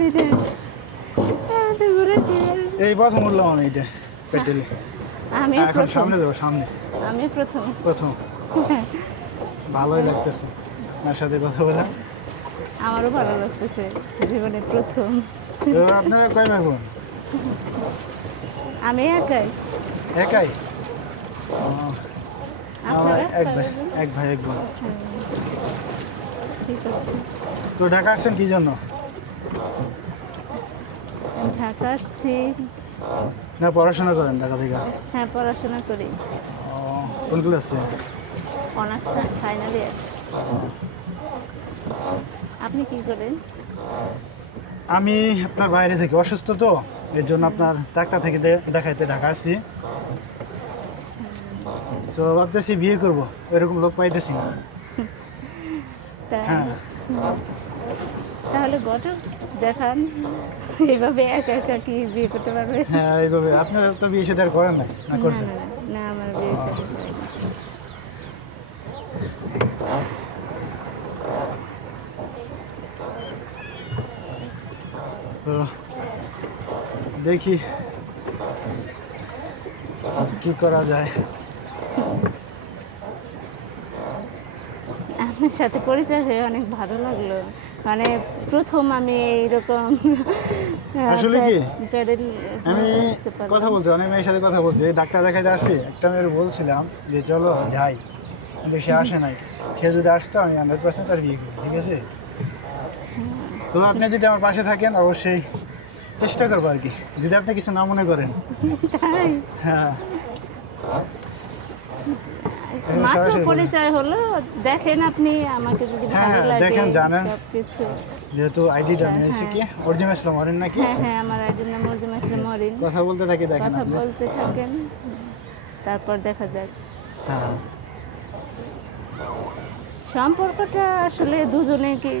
পারি না। তো ঘুরাতে পারি না। এই প্রথম উঠলাম আমি এইটা পেট্রোলে। আমি এখন প্রথম। সামনে যাবো, সামনে আমি প্রথম। প্রথম। ভালোই লাগতেছে আপনার সাথে কথা বলে। আমারও ভালো লাগতেছে, জীবনে প্রথম। তো আপনারা কয় ভাই বোন? আমি একাই। একাই? ও, আমার আপনারা এক কয় ভাই, ভাই বোন? এক ভাই এক বোন। হুম, ঠিক আছে। তো ঢাকা আসছেন কি জন্য? ঢাকা আসছি। না পড়াশোনা করেন ঢাকা থেকে? হ্যাঁ, পড়াশোনা করি। ও, কোন ক্লাসে? Honours final year. আপনি কি করেন? আমি আপনার বাইরে থেকে অসুস্থ, তো এর জন্য আপনার ডাক্তার থেকে দেখাইতে ঢাকা আসছি। তো ভাবতেছি বিয়ে করবো, এরকম লোক পাইতেছি না। তাই? হ্যাঁ। তাহলে ঘটক দেখান। এইভাবে একা একা কি বিয়ে করতে পারবে? হ্যাঁ এইভাবে আপনারা তো বিয়ে সাথে আর করেন নাই, না না করছেন? না না, আমার বিয়ে শাদী হয়নি। তো দেখি কি করা যায়। আপনার সাথে পরিচয় হয়ে অনেক ভালো লাগলো। মানে প্রথম আমি এইরকম আসলে কি, প্যাডেল আমি করতে পারলাম। কথা বলছি, অনেক মেয়ের সাথে কথা বলছি, এই ডাক্তার দেখাইতে আসছি। একটা মেয়ের বলছিলাম যে চলো যাই, কিন্তু সে আসে নাই। সে যদি আসতো আমি 100% তার বিয়ে করবো, ঠিক আছে? তো আপনি যদি আমার পাশে থাকেন অবশ্যই চেষ্টা করবো আর কি, যদি আপনি কিছু না মনে করেন। তাই? হ্যাঁ, এখন মাত্র সরাসরি বলুন। পরিচয় হলো, দেখেন আপনি আমাকে যদি হ্যাঁ, ভালো লাগে দেখেন, জানেন। সবকিছু। যেহেতু আইডিটা হ্যাঁ, নিয়েছি কি হ্যাঁ। অরিজিনাল ইসলাম হরেন নাকি? হ্যাঁ হ্যাঁ, আমার আইডির নাম মর্জিমা ইসলাম মরিন। কথা বলতে থাকি, দেখেন কথা আপনি। বলতে থাকেন, তারপর দেখা যাক। হ্যাঁ। সম্পর্কটা আসলে দুজনে কি